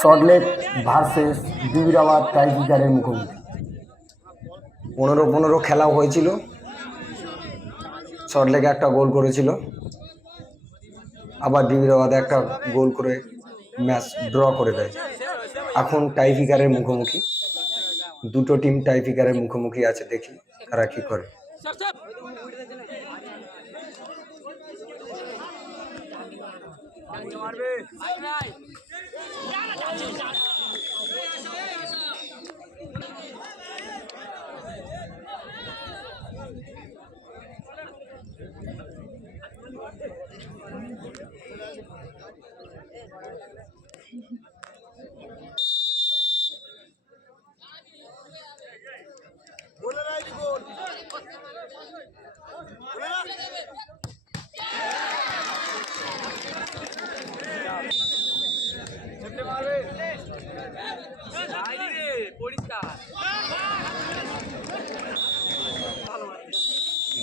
Salt Lake versus বিবিরাবাদ টাইব্রেকারের মুখোমুখি 15-15 খেলা হয়েছিল। সল্টলেকে একটা গোল করেছিল, আবার বিবিরাবাদ একটা গোল করে ম্যাচ ড্র করে দেয়। এখন টাইব্রেকারের মুখোমুখি, দুটো টিম টাইব্রেকারের মুখোমুখি আছে, দেখি তারা কি করে।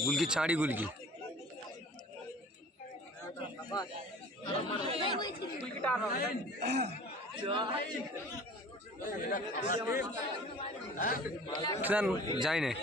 गुलकी छाड़ी गुलकी जाए नहीं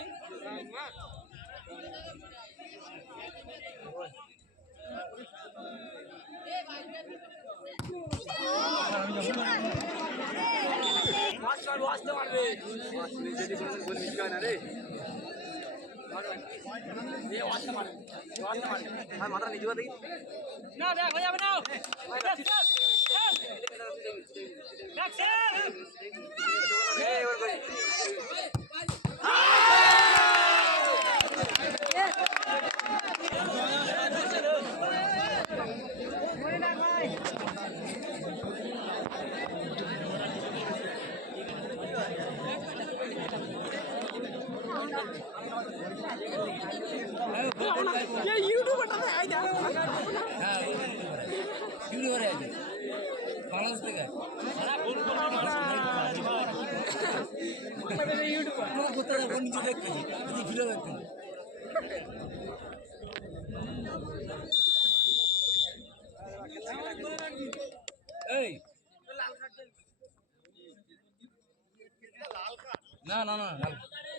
ना ना ना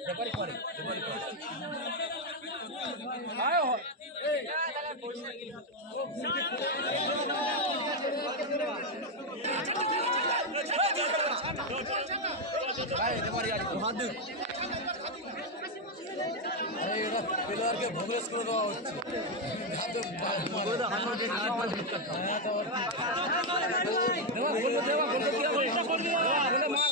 रेफारी करे आयो ए रेफारी आ हाथ दे अरे এটা প্লেয়ারকে ভোগলেস করে দেওয়া হচ্ছে হাতে বড় হাতে দেওয়া বলতে কি হবে এটা করে দিও বলে মার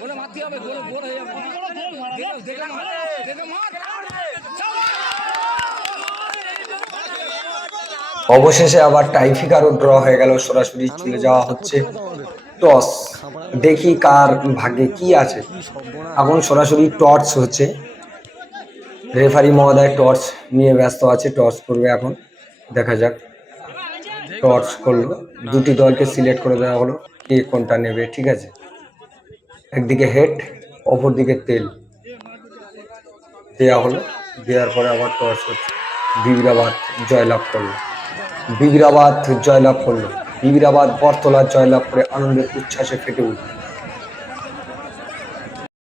বলে মারতে হবে গোল গোল হয়ে যাবে দেখে মার অবশেষে আবার টাইব্রেকারও ড্র হয়ে গেল, সরাসরি চলে যাওয়া হচ্ছে টস। দেখি কার ভাগ্যে কি আছে। এখন সরাসরি টর্চ হচ্ছে, রেফারি মহোদয় টর্চ নিয়ে ব্যস্ত আছে, টর্চ করবে এখন, দেখা যাক। টর্চ করলো, দুটি দলকে সিলেক্ট করে দেওয়া হলো কে কোনটা নেবে, ঠিক আছে। একদিকে হেড, অপর দিকে তেল দেওয়া হলো, দেওয়ার পরে আবার টর্চ হচ্ছে। বিবিরাবাদ জয়লাভ করলো, বিবিরাবাদ জয়লাভ করলো, বিবিরাবাদ বরতলা জয়লাভ করে আনন্দের উচ্ছ্বাসে ফেটে উঠল।